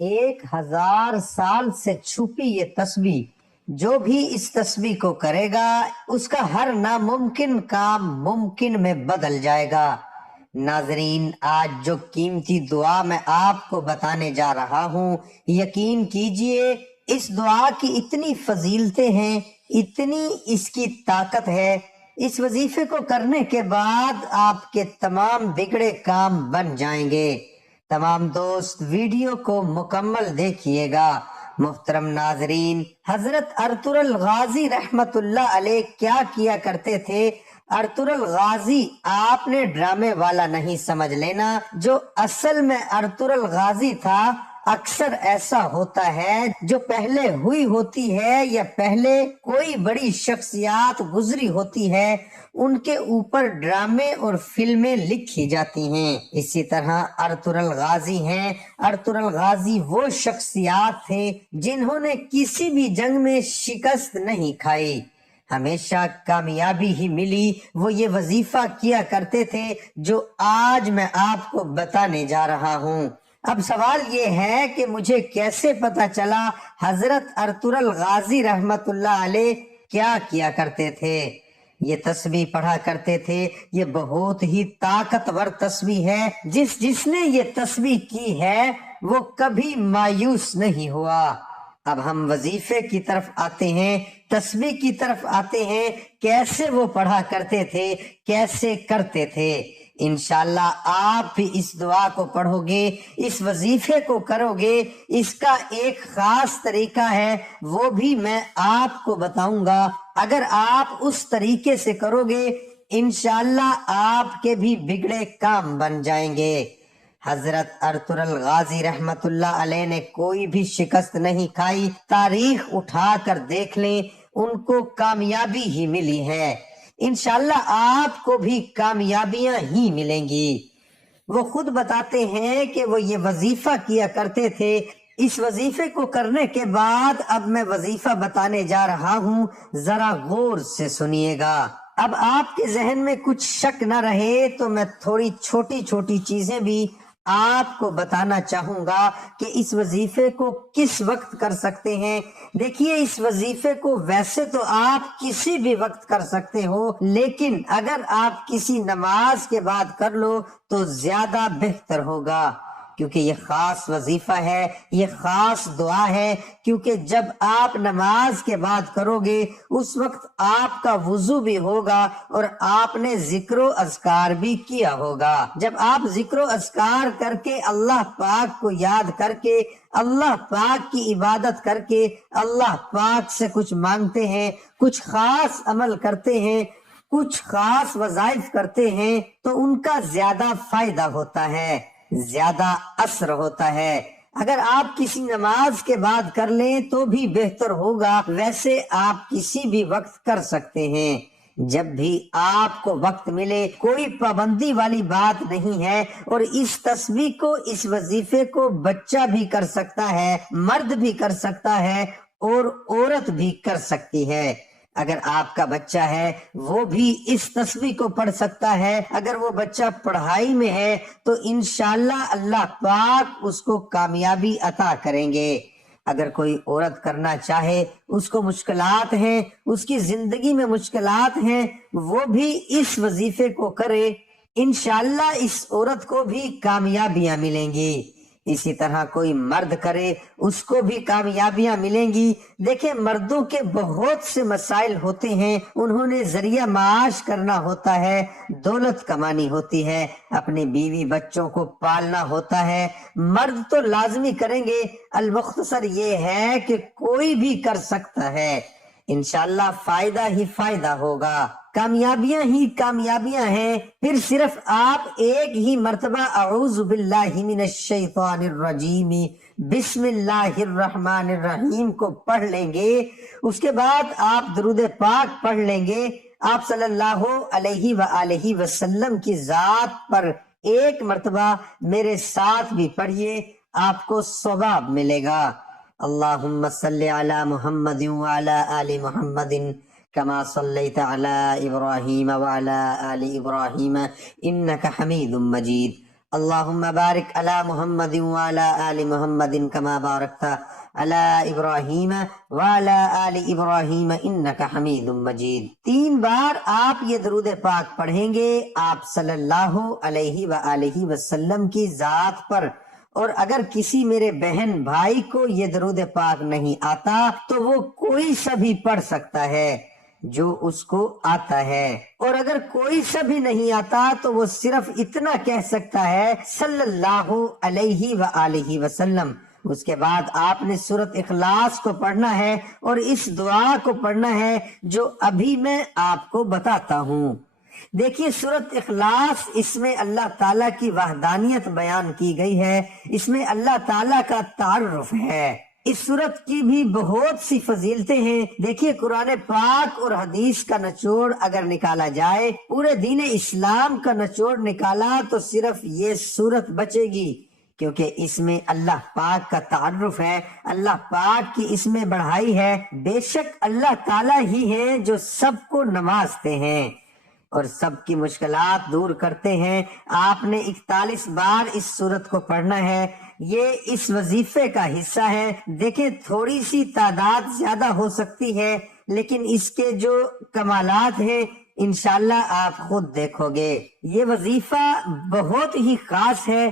1000 سال سے چھپی یہ تسبیح، جو بھی اس تسبیح کو کرے گا اس کا ہر ناممکن کام ممکن میں بدل جائے گا۔ ناظرین، آج جو قیمتی دعا میں آپ کو بتانے جا رہا ہوں، یقین کیجئے اس دعا کی اتنی فضیلتیں ہیں، اتنی اس کی طاقت ہے۔ اس وظیفے کو کرنے کے بعد آپ کے تمام بگڑے کام بن جائیں گے۔ تمام دوست ویڈیو کو مکمل دیکھیے گا۔ محترم ناظرین، حضرت ارطغرل غازی رحمت اللہ علیہ کیا کیا کرتے تھے؟ ارطغرل غازی آپ نے ڈرامے والا نہیں سمجھ لینا، جو اصل میں ارطغرل غازی تھا اکثر ایسا ہوتا ہے جو پہلے ہوئی ہوتی ہے یا پہلے کوئی بڑی شخصیات گزری ہوتی ہے ان کے اوپر ڈرامے اور فلمیں لکھی جاتی ہیں۔ اسی طرح ارطغرل غازی ہیں۔ ارطغرل غازی وہ شخصیات تھے جنہوں نے کسی بھی جنگ میں شکست نہیں کھائی، ہمیشہ کامیابی ہی ملی۔ وہ یہ وظیفہ کیا کرتے تھے جو آج میں آپ کو بتانے جا رہا ہوں۔ اب سوال یہ ہے کہ مجھے کیسے پتا چلا حضرت ارطغرل غازی رحمت اللہ علیہ کیا کیا کرتے تھے؟ یہ تسبیح پڑھا کرتے تھے۔ یہ بہت ہی طاقتور تسبیح ہے۔ جس نے یہ تسبیح کی ہے وہ کبھی مایوس نہیں ہوا۔ اب ہم وظیفے کی طرف آتے ہیں، تسبیح کی طرف آتے ہیں، کیسے وہ پڑھا کرتے تھے، کیسے کرتے تھے۔ انشاءاللہ آپ بھی اس دعا کو پڑھو گے، اس وظیفے کو کرو گے، اس کا ایک خاص طریقہ ہے، وہ بھی میں آپ کو بتاؤں گا۔ اگر آپ اس طریقے سے کرو گے انشاءاللہ آپ کے بھی بگڑے کام بن جائیں گے۔ حضرت ارطغرل غازی رحمت اللہ علیہ نے کوئی بھی شکست نہیں کھائی۔ تاریخ اٹھا کر دیکھ لیں، ان کو کامیابی ہی ملی ہے۔ انشاءاللہ آپ کو بھی کامیابیاں ہی ملیں گی۔ وہ خود بتاتے ہیں کہ وہ یہ وظیفہ کیا کرتے تھے۔ اس وظیفے کو کرنے کے بعد اب میں وظیفہ بتانے جا رہا ہوں، ذرا غور سے سنیے گا۔ اب آپ کے ذہن میں کچھ شک نہ رہے تو میں تھوڑی چھوٹی چھوٹی چیزیں بھی آپ کو بتانا چاہوں گا کہ اس وظیفے کو کس وقت کر سکتے ہیں۔ دیکھیے، اس وظیفے کو ویسے تو آپ کسی بھی وقت کر سکتے ہو، لیکن اگر آپ کسی نماز کے بعد کر لو تو زیادہ بہتر ہوگا، کیونکہ یہ خاص وظیفہ ہے، یہ خاص دعا ہے۔ کیونکہ جب آپ نماز کے بعد کرو گے اس وقت آپ کا وضو بھی ہوگا اور آپ نے ذکر و اذکار بھی کیا ہوگا۔ جب آپ ذکر و اذکار کر کے اللہ پاک کو یاد کر کے، اللہ پاک کی عبادت کر کے، اللہ پاک سے کچھ مانگتے ہیں، کچھ خاص عمل کرتے ہیں، کچھ خاص وظائف کرتے ہیں تو ان کا زیادہ فائدہ ہوتا ہے، زیادہ اثر ہوتا ہے۔ اگر آپ کسی نماز کے بعد کر لیں تو بھی بہتر ہوگا، ویسے آپ کسی بھی وقت کر سکتے ہیں، جب بھی آپ کو وقت ملے، کوئی پابندی والی بات نہیں ہے۔ اور اس تسبیح کو، اس وظیفے کو بچہ بھی کر سکتا ہے، مرد بھی کر سکتا ہے اور عورت بھی کر سکتی ہے۔ اگر آپ کا بچہ ہے وہ بھی اس تسبیح کو پڑھ سکتا ہے۔ اگر وہ بچہ پڑھائی میں ہے تو انشاءاللہ اللہ پاک اس کو کامیابی عطا کریں گے۔ اگر کوئی عورت کرنا چاہے، اس کو مشکلات ہیں، اس کی زندگی میں مشکلات ہیں، وہ بھی اس وظیفے کو کرے، انشاءاللہ اس عورت کو بھی کامیابیاں ملیں گی۔ اسی طرح کوئی مرد کرے، اس کو بھی کامیابیاں ملیں گی۔ دیکھیں، مردوں کے بہت سے مسائل ہوتے ہیں، انہوں نے ذریعہ معاش کرنا ہوتا ہے، دولت کمانی ہوتی ہے، اپنے بیوی بچوں کو پالنا ہوتا ہے۔ مرد تو لازمی کریں گے، المختصر یہ ہے کہ کوئی بھی کر سکتا ہے، انشاءاللہ فائدہ ہی فائدہ ہوگا، کامیابیاں ہی کامیابیاں ہیں۔ پھر صرف آپ ایک ہی مرتبہ اعوذ باللہ من الشیطان الرجیم بسم اللہ الرحمن الرحیم کو پڑھ لیں گے، اس کے بعد آپ درود پاک پڑھ لیں گے، آپ صلی اللہ علیہ وآلہ وسلم کی ذات پر ایک مرتبہ میرے ساتھ بھی پڑھیے، آپ کو ثواب ملے گا۔ اللہم صلی علی محمد وعلی آل محمد کما صلیت علی ابراہیم وعلی آل ابراہیم انک حمید مجید۔ اللہم بارک علی محمد وعلی آل محمد کما بارکت علی ابراہیم وعلی آل ابراہیم انک حمید مجید۔ 3 بار آپ یہ درود پاک پڑھیں گے آپ صلی اللہ علیہ وآلہ وسلم کی ذات پر، اور اگر کسی میرے بہن بھائی کو یہ درود پاک نہیں آتا تو وہ کوئی سا بھی پڑھ سکتا ہے جو اس کو آتا ہے، اور اگر کوئی سا بھی نہیں آتا تو وہ صرف اتنا کہہ سکتا ہے صلی اللہ علیہ وآلہ وسلم۔ اس کے بعد آپ نے سورۃ اخلاص کو پڑھنا ہے اور اس دعا کو پڑھنا ہے جو ابھی میں آپ کو بتاتا ہوں۔ دیکھیے سورۃ اخلاص، اس میں اللہ تعالیٰ کی وحدانیت بیان کی گئی ہے، اس میں اللہ تعالیٰ کا تعارف ہے۔ اس سورت کی بھی بہت سی فضیلتیں ہیں۔ دیکھیے قرآن پاک اور حدیث کا نچوڑ اگر نکالا جائے، پورے دین اسلام کا نچوڑ نکالا تو صرف یہ سورت بچے گی، کیونکہ اس میں اللہ پاک کا تعارف ہے، اللہ پاک کی اس میں بڑھائی ہے۔ بے شک اللہ تعالیٰ ہی ہیں جو سب کو نوازتے ہیں اور سب کی مشکلات دور کرتے ہیں۔ آپ نے 41 بار اس سورت کو پڑھنا ہے، یہ اس وظیفے کا حصہ ہے۔ دیکھیں تھوڑی سی تعداد زیادہ ہو سکتی ہے، لیکن اس کے جو کمالات ہیں انشاءاللہ آپ خود دیکھو گے۔ یہ وظیفہ بہت ہی خاص ہے۔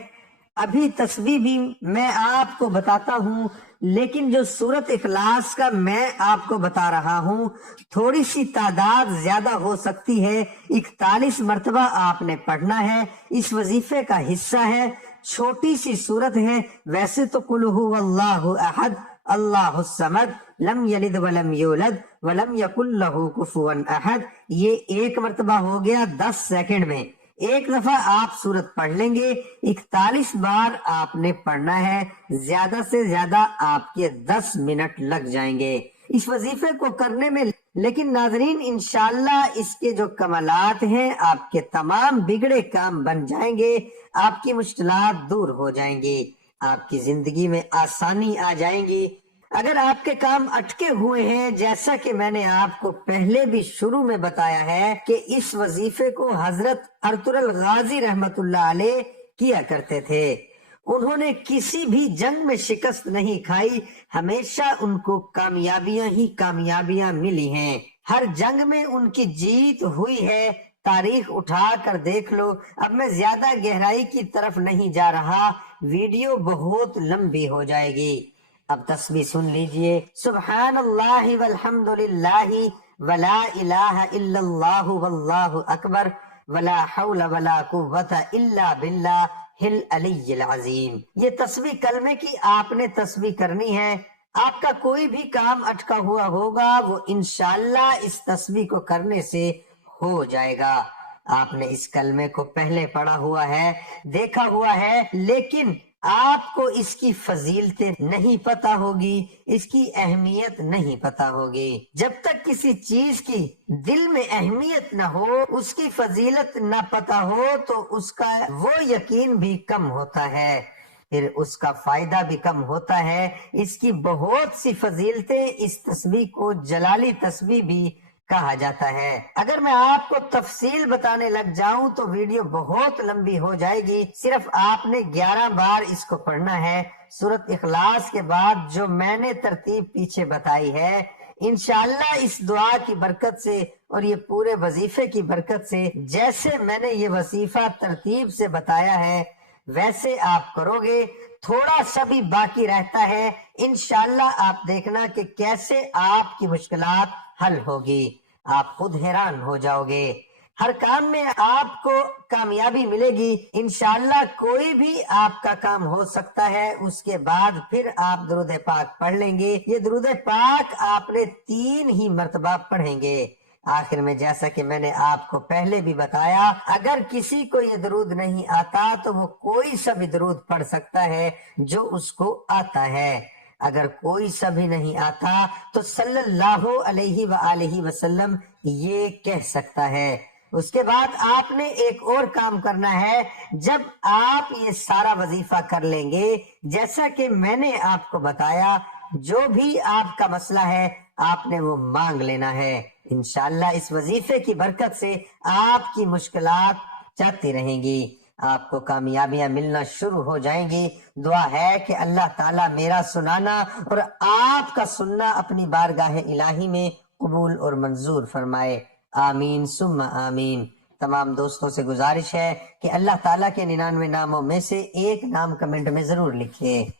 ابھی تسبیح بھی میں آپ کو بتاتا ہوں، لیکن جو سورت اخلاص کا میں آپ کو بتا رہا ہوں تھوڑی سی تعداد زیادہ ہو سکتی ہے۔ 41 مرتبہ آپ نے پڑھنا ہے، اس وظیفے کا حصہ ہے، چھوٹی سی سورت ہے۔ ویسے تو قل هو اللہ احد اللہ الصمد لم یلد ولم یولد ولم یکن له کفوا احد، یہ 1 مرتبہ ہو گیا 10 سیکنڈ میں۔ ایک دفعہ آپ سورت پڑھ لیں گے، 41 بار آپ نے پڑھنا ہے، زیادہ سے زیادہ آپ کے 10 منٹ لگ جائیں گے اس وظیفے کو کرنے میں۔ لیکن ناظرین انشاءاللہ اس کے جو کمالات ہیں، آپ کے تمام بگڑے کام بن جائیں گے، آپ کی مشکلات دور ہو جائیں گی، آپ کی زندگی میں آسانی آ جائیں گی۔ اگر آپ کے کام اٹکے ہوئے ہیں، جیسا کہ میں نے آپ کو پہلے بھی شروع میں بتایا ہے کہ اس وظیفے کو حضرت ارطغرل غازی رحمت اللہ علیہ کیا کرتے تھے، انہوں نے کسی بھی جنگ میں شکست نہیں کھائی، ہمیشہ ان کو کامیابیاں ہی کامیابیاں ملی ہیں، ہر جنگ میں ان کی جیت ہوئی ہے، تاریخ اٹھا کر دیکھ لو۔ اب میں زیادہ گہرائی کی طرف نہیں جا رہا، ویڈیو بہت لمبی ہو جائے گی۔ اب تسبیح سن لیجئے، سبحان اللہ والحمد للہ ولا الہ الا اللہ واللہ اکبر ولا حول ولا قوت الا باللہ العلی العظیم۔ یہ تسبیح کلمے کی آپ نے تسبیح کرنی ہے۔ آپ کا کوئی بھی کام اٹکا ہوا ہوگا وہ انشاءاللہ اس تسبیح کو کرنے سے ہو جائے گا۔ آپ نے اس کلمے کو پہلے پڑھا ہوا ہے، دیکھا ہوا ہے، لیکن آپ کو اس کی فضیلتیں نہیں پتا ہوگی، اس کی اہمیت نہیں پتا ہوگی۔ جب تک کسی چیز کی دل میں اہمیت نہ ہو، اس کی فضیلت نہ پتا ہو، تو اس کا وہ یقین بھی کم ہوتا ہے، پھر اس کا فائدہ بھی کم ہوتا ہے۔ اس کی بہت سی فضیلتیں، اس تسبیح کو جلالی تسبیح بھی کہا جاتا ہے۔ اگر میں آپ کو تفصیل بتانے لگ جاؤں تو ویڈیو بہت لمبی ہو جائے گی، صرف آپ نے 11 بار اس کو پڑھنا ہے۔ سورۃ اخلاص کے بعد جو میں نے ترتیب پیچھے بتائی ہے، انشاءاللہ اس دعا کی برکت سے اور یہ پورے وظیفے کی برکت سے، جیسے میں نے یہ وظیفہ ترتیب سے بتایا ہے ویسے آپ کرو گے، تھوڑا سا بھی باقی رہتا ہے، انشاءاللہ آپ دیکھنا کہ کیسے آپ کی مشکلات حل ہوگی، آپ خود حیران ہو جاؤ گے۔ ہر کام میں آپ کو کامیابی ملے گی انشاءاللہ۔ کوئی بھی آپ کا کام ہو سکتا ہے، اس کے بعد پھر آپ درود پاک پڑھ لیں گے۔ یہ درود پاک آپ نے 3 ہی مرتبہ پڑھیں گے۔ آخر میں جیسا کہ میں نے آپ کو پہلے بھی بتایا، اگر کسی کو یہ درود نہیں آتا تو وہ کوئی سا بھی درود پڑھ سکتا ہے جو اس کو آتا ہے۔ اگر کوئی سا بھی نہیں آتا تو صلی اللہ علیہ وآلہ وسلم یہ کہہ سکتا ہے۔ اس کے بعد آپ نے ایک اور کام کرنا ہے، جب آپ یہ سارا وظیفہ کر لیں گے جیسا کہ میں نے آپ کو بتایا، جو بھی آپ کا مسئلہ ہے آپ نے وہ مانگ لینا ہے۔ انشاءاللہ اس وظیفے کی برکت سے آپ کی مشکلات جاتی رہیں گی۔ آپ کو کامیابیاں ملنا شروع ہو جائیں گی۔ دعا ہے کہ اللہ تعالیٰ میرا سنانا اور آپ کا سننا اپنی بارگاہ الہی میں قبول اور منظور فرمائے، آمین ثم آمین۔ تمام دوستوں سے گزارش ہے کہ اللہ تعالیٰ کے 99 ناموں میں سے ایک نام کمنٹ میں ضرور لکھیں۔